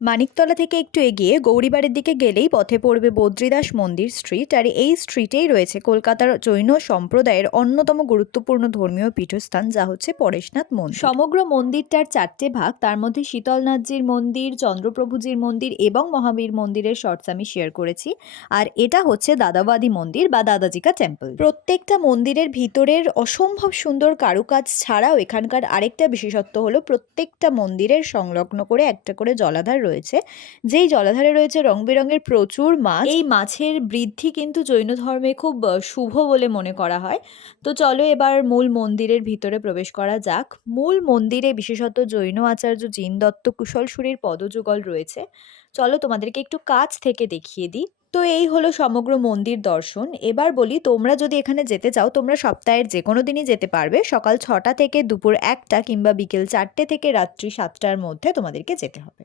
মানিকতলা থেকে একটু এগিয়ে গৌরীবাড়ির দিকে গেলেই পথে পড়বে বদ্রীদাস মন্দির স্ট্রিট, আর এই স্ট্রিটেই রয়েছে কলকাতার জৈন সম্প্রদায়ের অন্যতম গুরুত্বপূর্ণ ধর্মীয় পীঠস্থান, যা হচ্ছে পরেশনাথ মন্দির। সমগ্র মন্দিরটার 4টে ভাগ, তার মধ্যে শীতলনাথজির মন্দির, চন্দ্রপ্রভুজির মন্দির এবং মহাবীর মন্দিরের শর্টস আমি শেয়ার করেছি। আর এটা হচ্ছে দাদাবাদি মন্দির বা দাদাজি কা টেম্পল। প্রত্যেকটা মন্দিরের ভিতরের অসম্ভব সুন্দর কারুকাজ ছাড়াও এখানকার আরেকটা বিশেষত্ব হলো প্রত্যেকটা মন্দিরের সংলগ্ন করে একটা করে জলাধার রয়েছে, যেই জলাধারে রয়েছে রং বেরঙের প্রচুর মাছ। এই মাছের বৃদ্ধি কিন্তু জৈন ধর্মে খুব শুভ বলে মনে করা হয়। তো চলো এবার মূল মন্দিরের ভিতরে প্রবেশ করা যাক। মূল মন্দিরে বিশেষত জৈন আচার্য জিন দত্ত কুশলসুরির পদযুগল রয়েছে। চলো তোমাদেরকে একটু কাছ থেকে দেখিয়ে দিই। তো এই হলো সমগ্র মন্দির দর্শন। এবার বলি, তোমরা যদি এখানে যেতে চাও তোমরা সপ্তাহের যে কোনো দিনই যেতে পারবে। সকাল 6টা থেকে দুপুর 1টা কিংবা বিকেল 4টে থেকে রাত্রি 7টার মধ্যে তোমাদেরকে যেতে হবে।